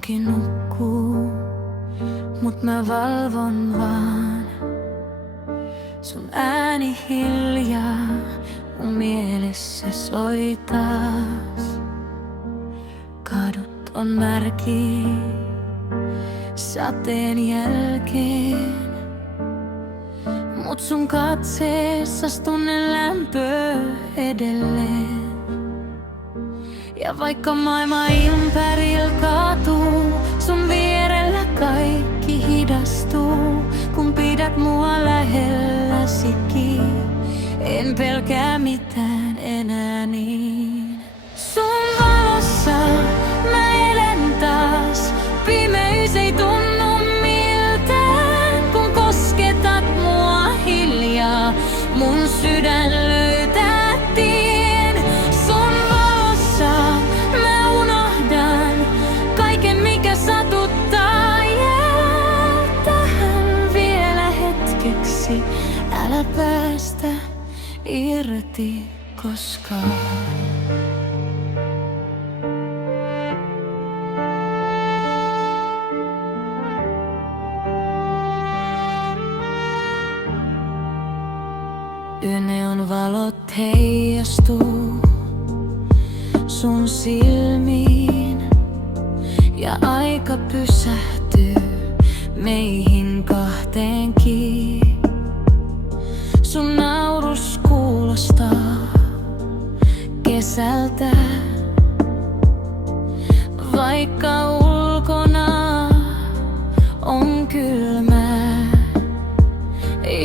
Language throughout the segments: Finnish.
onkin nukkuu, mut mä valvon vaan. Sun ääni hiljaa mun mielessä soi taas. Kadut on märki sateen jälkeen, mut sun katseessas tunnen lämpöä edelleen. Ja vaikka maailma ympärillä kaatuu, sun vierellä kaikki hidastuu. Kun pidät mua lähelläsikin, en pelkää mitään enää niin. Sun valossa mä elän taas, pimeys ei tunnu miltään. Kun kosketat mua hiljaa, mun sydän löytää tien. Sun valossa mä unohdan kaiken mikä satuttaa. Jää tähän vielä hetkeksi, älä päästä irti koskaan. Yöneon valot heijastuu sun silmiin ja aika pysähtyy meihin kahteenkin. Sun naurus kuulostaa kesältä, vaikka ulkona on kylmää.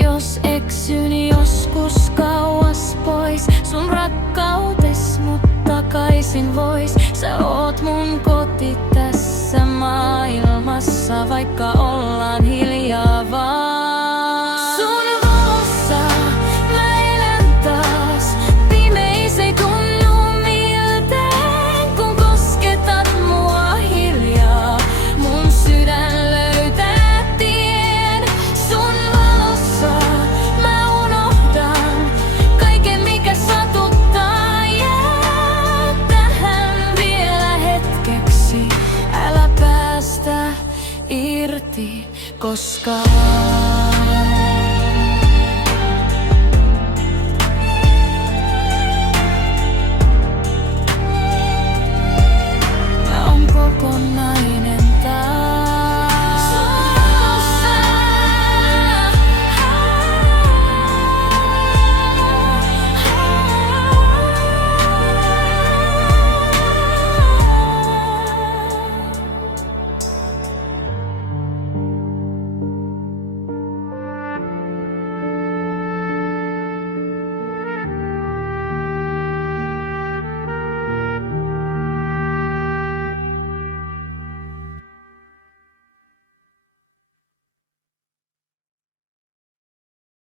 Jos eksyn joskus kauas pois sun rakkautes, mut takaisin vois. Sä oot mun koti tässä maailmassa, vaikka ollaan hiljaa vaan. Sun valossa mä elän taas, pimeys ei tunnu miltään. Kun kosketat mua hiljaa, mun sydän löytää tien. Sun valossa mä unohdan kaiken mikä satuttaa. Jää tähän vielä hetkeksi, älä päästä irti koskaan.